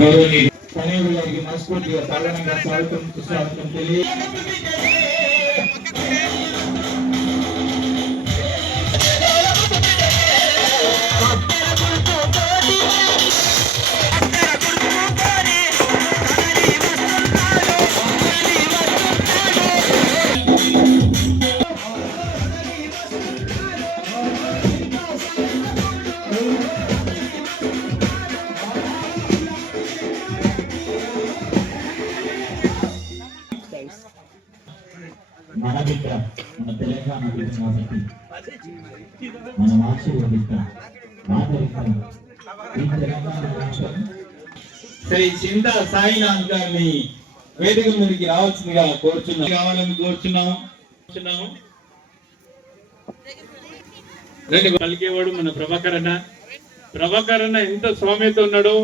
గారికి మనస్ఫూర్తిగా సాధారణంగా స్వాగతం తెలియ మన బిడ్డ మన తెలంగాణ బిడ్డ కాబట్టి మన మాతృ బిడ్డ శ్రీ చింత సాయినాథ్ గారిని వేదిక మీదకి రావాల్సిందిగా కావాలని కోరుచున్నాము. రెండు పలికేవాడు మన ప్రభాకర్ అన్న ఎంత స్వామ్యత ఉన్నాడో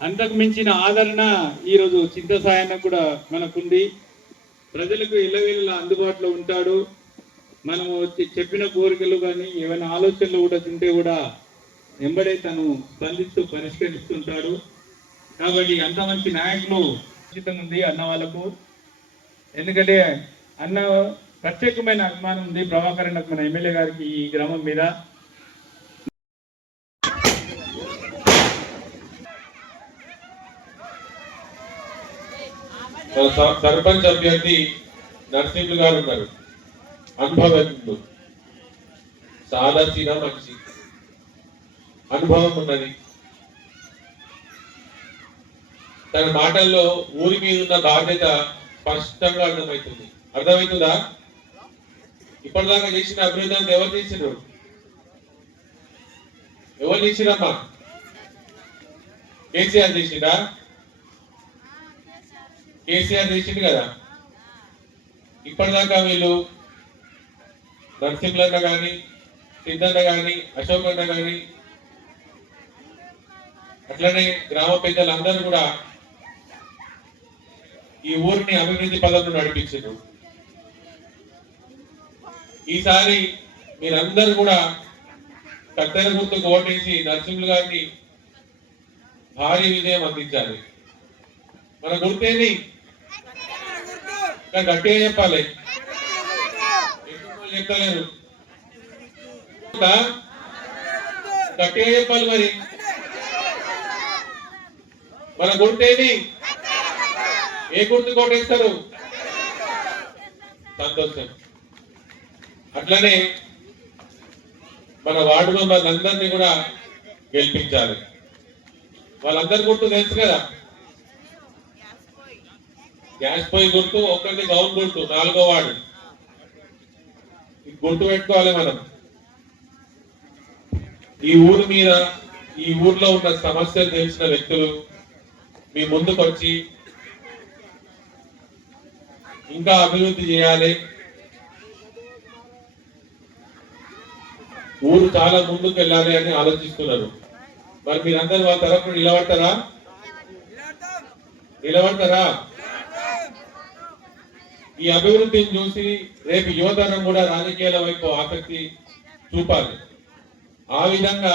అంతకు మించిన ఆదరణ ఈరోజు చింత సాయన్న కూడా మనకుంది. ప్రజలకు ఇళ్ళవేళలా అందుబాటులో ఉంటాడు. మనము చెప్పిన కోరికలు కానీ ఏమైనా ఆలోచనలు కూడా తింటే కూడా వెంబడే తను స్పందిస్తూ పరిష్కరిస్తుంటాడు. కాబట్టి అంత మంచి నాయకులు ఉచితంగా ఉంది అన్న వాళ్ళకు. ఎందుకంటే అన్న ప్రత్యేకమైన అభిమానం ఉంది ప్రభాకర్ అన్నకు, మన ఎమ్మెల్యే గారికి ఈ గ్రామం మీద. సర్పంచ్ అభ్యర్థి నరసింహులు గారు ఉన్నారు. అనుభవజ్ఞులు, సాదాసీన మనిషి, అనుభవం ఉన్నది. తన మాటల్లో ఊరి మీద ఉన్న బాధ్యత స్పష్టంగా అర్థమవుతుందా? ఇప్పటిదాకా చేసిన అభివృద్ధి అంతా ఎవరు చేసిరమ్మా? కేసీఆర్ చేసిండా? కేసీఆర్ చేసిండు కదా. ఇప్పటిదాకా వీళ్ళు నరసింహులన్న కానీ, సిద్ధన్న కానీ, అశోక్ అన్న కానీ, అట్లనే గ్రామ పెద్దలందరూ కూడా ఈ ఊరిని అభివృద్ధి పదంలో నడిపించారు. ఈసారి మీరందరూ కూడా కత్తెర గుర్తుకు ఓటేసి నరసింహులు గారిని భారీ విజయం అందించాలి. మన గుర్తేది గట్టిగా చెప్పాలి, చెప్తలేరు. గట్టిగా చెప్పాలి. మరి మన గుర్తేది? ఏ గుర్తు కోటేస్తారు? సంతోషం. అట్లనే మన వార్డు మెంబర్లందరినీ కూడా గెలిపించాలి. వాళ్ళందరి గుర్తు తెలుసు కదా. గ్యాస్ పొయ్యి గుర్తు, ఒక్కరిని గౌన్ గుర్తు, 4వ వార్డు గుర్తు పెట్టుకోవాలి మనం. ఈ ఊరు మీద, ఈ ఊర్లో ఉన్న సమస్యలు తెలిసిన వ్యక్తులు మీ ముందుకు వచ్చి ఇంకా అభివృద్ధి చేయాలి, ఊరు చాలా ముందుకు వెళ్ళాలి అని ఆలోచిస్తున్నారు. మరి మీరందరూ వాళ్ళ తరఫున నిలబడతారా? ఈ అభివృద్ధిని చూసి రేపు యువతరం కూడా రాజకీయాల వైపు ఆసక్తి చూపాలి. ఆ విధంగా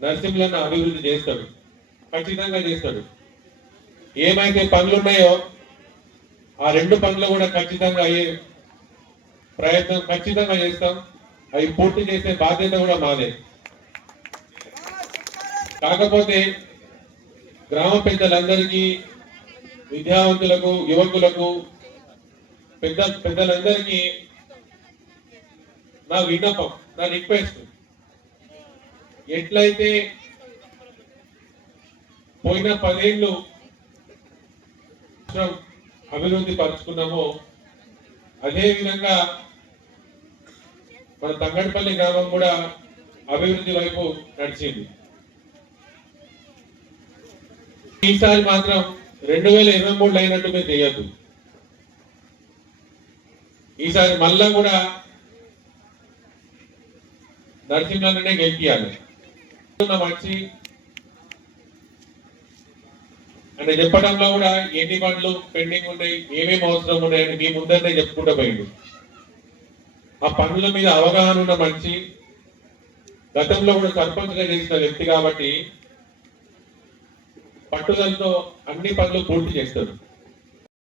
నరసింహులన్న అభివృద్ధి చేస్తాడు, ఖచ్చితంగా చేస్తాడు. ఏమైతే పనులున్నాయో ఆ 2 పనులు కూడా ఖచ్చితంగా అయ్యే ప్రయత్నం ఖచ్చితంగా చేస్తాం. అవి పూర్తి చేసే బాధ్యత కూడా మాదే. కాకపోతే గ్రామ పెద్దలందరికీ, విద్యావంతులకు, యువకులకు, పెద్దలందరికీ నా విన్నపం, నా రిక్వెస్ట్, ఎట్లయితే పోయిన 10 ఏళ్ళు అభివృద్ధి పరుచుకున్నామో అదే విధంగా మన తంగడపల్లి గ్రామం కూడా అభివృద్ధి వైపు నడిచింది. ఈసారి మాత్రం 2023 అయినట్టు మీరు చేయొద్దు. ఈసారి మళ్ళా కూడా నరసింహన్ననే గెలిపియాలి. మంచి అని చెప్పడంలో కూడా ఎన్ని పనులు పెండింగ్ ఉన్నాయి, ఏమేమి అవసరం ఉన్నాయని మీ ముందరనే చెప్పుకుంటూ పోయిండు. ఆ పనుల మీద అవగాహన ఉన్న మనిషి, గతంలో కూడా సర్పంచ్గా చేసిన వ్యక్తి కాబట్టి పట్టుదలతో అన్ని పనులు పూర్తి చేస్తాడు.